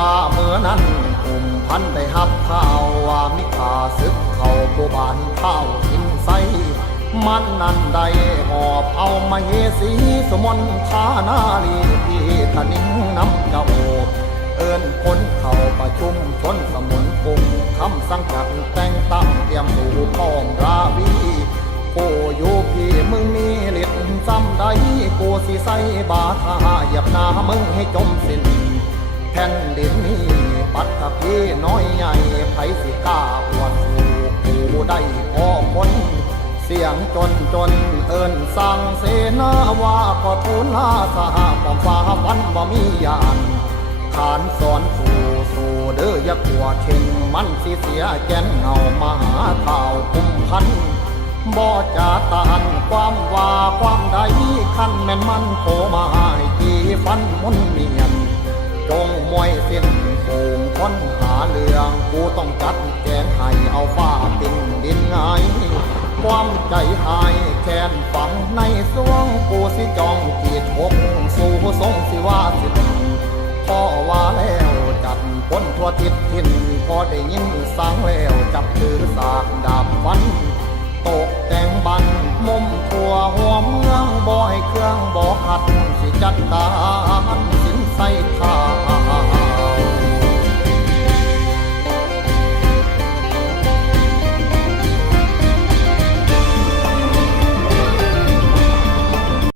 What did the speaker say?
ว่าเมื่อนั้นกลุ่มพันได้หับข่าวว่ามิขาศึกเข้าบูบานเข้าหินใสมันนั้นได้หอบเอามาเฮสีสมนทานาลีพี่ทะนิงน้ำเจ้าเอิญคนเข้าประชุมชนสมุนกลุ่มคำสังกัดแต่งตั้งเตรียมสู่พ้องราวีโกูอยู่พี่มึงมีฤทธิ์ซ้ำใดโกสิใส่บาทาหยียบหน้ามึงให้จมสิ้น แผ่นดินนี้ปัตตพีน้อยใหญ่ไผสิกล้าอวดสู่ผู้ได้พอคนเสียงจนจนเอินสั่งเสนาว่าขอทูลลาสหปอมฟ้าฟันบ่มียานขานสอนสู่สู่เด้ออย่ากลัวเข่งมันสิเสียแกนเงามาหาข่าคุมพันบ่จะตานความว่าความใดคันแม่นมันโผมาให้กีฟันมุนเมียน จงมวยสิ้นโป่งค้นหาเรื่องกูต้องจัดแกงให้เอาฟ้าปิ่นดินไงความใจหายแค้นฝังในสวงกูสิจองกีดหกสู่ทรงสิว่าสิทธิ์พ่อว่าแล้วจัดพ้นทั่วทิศทินพอได้ยินสังแววจับถือสากดาบฟันตกแต่งบันมุมทั่วหัวเมืองบ่ให้เครื่องบ่ขัดสิจัดการ